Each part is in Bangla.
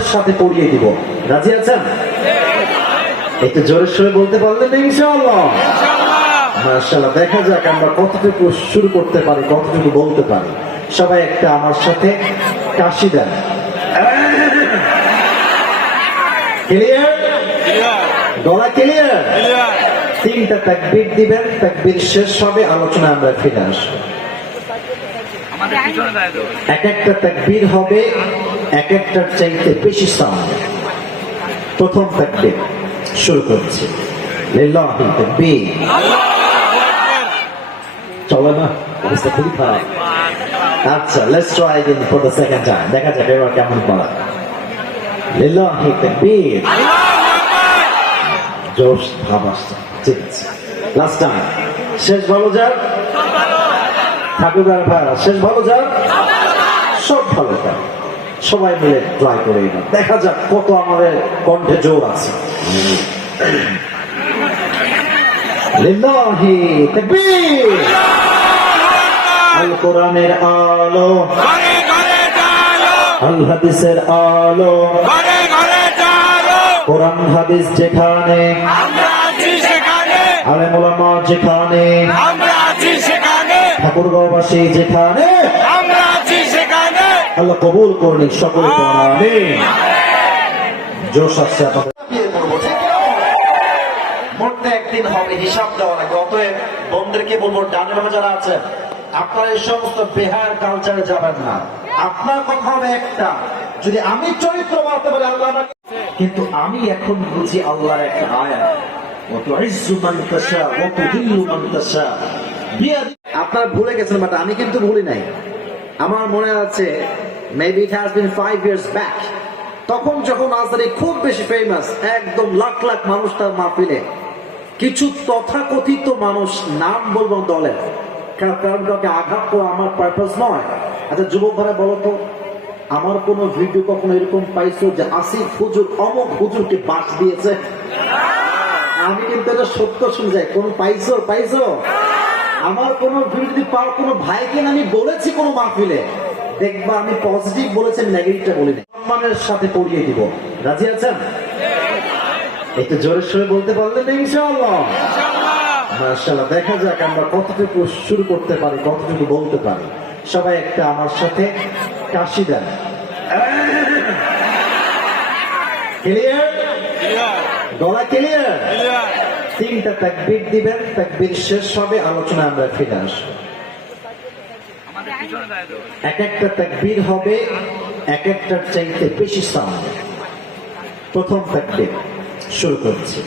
সাথে পড়িয়ে দিব। রাজি আছেন? একটু জোরে সরে বলতে পারলেন ইনশাআল্লাহ? মার্শাল্লাহ দেখা যাক আমরা কতটুকু শুরু করতে পারি কতটুকু বলতে পারি। সবাই একটা আমার সাথে কাশি দেন। ক্লিয়ার গলা ক্লিয়ার তিনটা তাকবীর দিবেন তাকবীর শেষ হবে আলোচনা আমরা ফিরে আসব। এক একটা তাকবীর হবে এক একটার চাইতে বেশি সাউন্ড। প্রথম থাকবে শুরু করছে। চলো না আচ্ছা let's try again for the second time দেখা যাক এবার কেমন পড়া লিল্লাহি তাকবীর জোশ, ভাব আসছে। ঠিক আছে। লাস্ট টাইম শেষ ভালো যাক। ঠাকুরদার ভাড়া শেষ ভালো যার সব ভালো থাক সবাই মিলে ট্রাই করে দেখা যাক কত আমাদের কণ্ঠে জোর আছে। আল। কোরআনের আলো। আল হাদিসের আলো কোরআন হাদিস যেখানে। আমরা আছি সেখানে। আলেম ওলামা যেখানে। ঠাকুরগাঁওবাসী যেখানে। আল্লাহ কবুল করলেন সকলে জোশ আসছে কিন্তু আমি এখন বুঝি আল্লাহর একটা আপনার ভুলে গেছেন বাট আমি কিন্তু ভুলি নাই। আমার মনে আছে maybe it has been five years back তখন যখন আজারি খুব বেশি ফেমাস একদম লাখ লাখ মানুষ তার মাহফিলে। কিছু তথাকথিত মানুষ নাম বলব কার- কারণ কাউকে আঘাত করা আমার পারপাস নয়। আচ্ছা যুবক ভাই বলো তো, আমার কোন ভিডিও কখনো এরকম পাইছো যে আসিফ হুজুর, অমুক হুজুরকে বাস দিয়েছে? আমি কিন্তু এটা সত্য শুনে যাই কোন পাইছো পাইছো? আমার কোন ভিডিও যদি পাও কোনো ভাইকে আমি বলেছি কোনো মাহফিলে দেখবা আমি পজিটিভ বলেছি আমি নেগেটিভটা বলিনি সম্মানের সাথে পড়িয়ে দিব। রাজি আছেন? একটু জোরে সরে বলতে পারলেন না ইনশাআল্লাহ। মার্শাল্লাহ দেখা যাক আমরা কতটুকু শুরু করতে পারি কতটুকু বলতে পারি। সবাই একটা আমার সাথে কাশি দেন। ক্লিয়ার গলা ক্লিয়ার তিনটা তাকবীর দিবেন তাকবীর শেষ হবে আলোচনা আমরা ফিরে আসব আমাদের পিছনে দাঁড়ায় তো এক একটা তাকবীর হবে এক একটার চাইতে বেশি সাউন্ড প্রথম তাকবীর শুরু করছি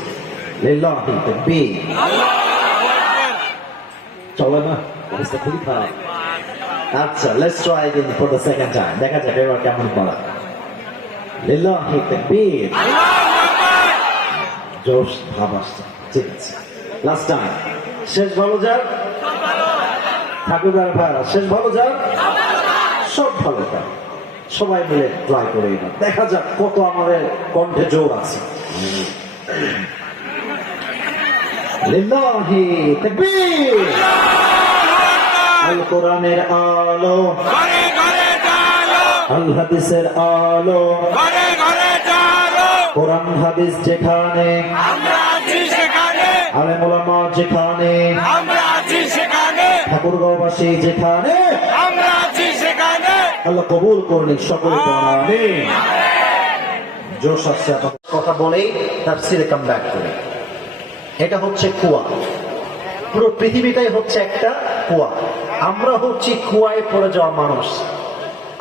লিল্লাহি তাকবীর চলে না অবস্থা খুবই খারাপ আচ্ছা let's try again for the second time দেখা যাক এবার কেমন পারে লিল্লাহি তাকবীর জোশ ভাব আসছে ঠিক আছে লাস্ট টাইম শেষ ভালো যাক ঠাকুরদার ভাইরা শেষ ভালো যাক সব ভালো যাক সবাই মিলে ট্রাই করে এবার দেখা যাক কত আমাদের কণ্ঠে জোর আছে। লিল্লাহি তাকবীর। আল কোরআনের আলো। ঘরে ঘরে চালো আল হাদিসের আলো। ঘরে ঘরে চালো কোরআন হাদিস যেখানে। আমরা আছি সেখানে। আলেম ওলামা যেখানে। আমরা আছি ঠাকুরগাঁওবাসী যেখানে আমরা আছি সেখানে। আল্লাহ কবুল করুন সকলে জোশ আসছে কথা বলেই তাফসিরে কাম ব্যাক করে। এটা হচ্ছে কুয়া। পুরো পৃথিবীটাই হচ্ছে একটা কুয়া। আমরা হচ্ছি কুয়ায় পড়ে যাওয়া মানুষ।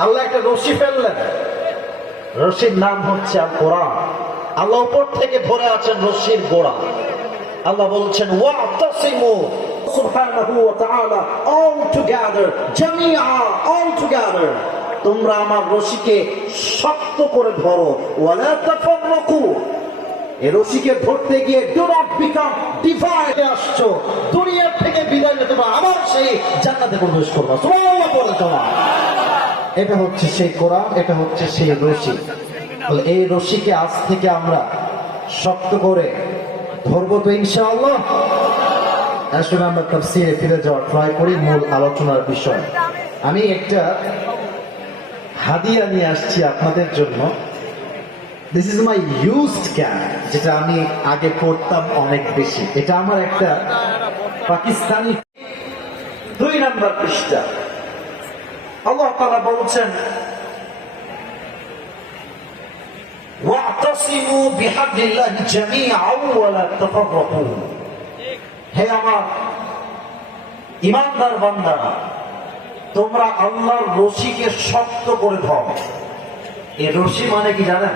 আল্লাহ একটা রশি ফেললেন। রশির নাম হচ্ছে আর কোরআন আল্লাহ উপর থেকে ধরে আছেন রশির গোড়া। আল্লাহ বলছেন ওয়াতাসিমু সুবহানাহু ওয়া তাআলা, all together জামিআ all together তোমরা আমার রশিকে শক্ত করে ধরো। ওয়ালা তাফাররাকু। এই রশিকে ধরতে গিয়ে ডু বিকাম ডিভাইড আসছো। দুনিয়ার থেকে বিদায় নিতে পারো আবার সেই জান্নাতে প্রবেশ করবা। সুবহানাল্লাহ বলে তোমার এটা হচ্ছে সেই কোরআন, এটা হচ্ছে সেই রশি। এই রশিকে আজ থেকে আমরা শক্ত করে ধরবো তো ইনশাআল্লাহ। আসলে আমরা তাফসিরে ফিরে যাওয়ার ট্রাই করি মূল আলোচনার বিষয় আমি একটা হাদিয়া নিয়ে আসছি আপনাদের জন্য this is my used cap যেটা আমি আগে পড়তাম অনেক বেশি এটা আমার একটা পাকিস্তানি দুই নাম্বার পৃষ্ঠা আল্লাহ তাআলা বলছেন واعتصموا بحبل الله جميعا ولا تفرقوا হে আমার ইমানদার বান্দা, তোমরা আল্লাহর রশিকে শক্ত করে ধর। এ রশি মানে কি জানেন?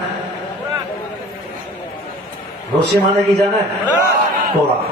রশি মানে কি জানেন? কোরআন।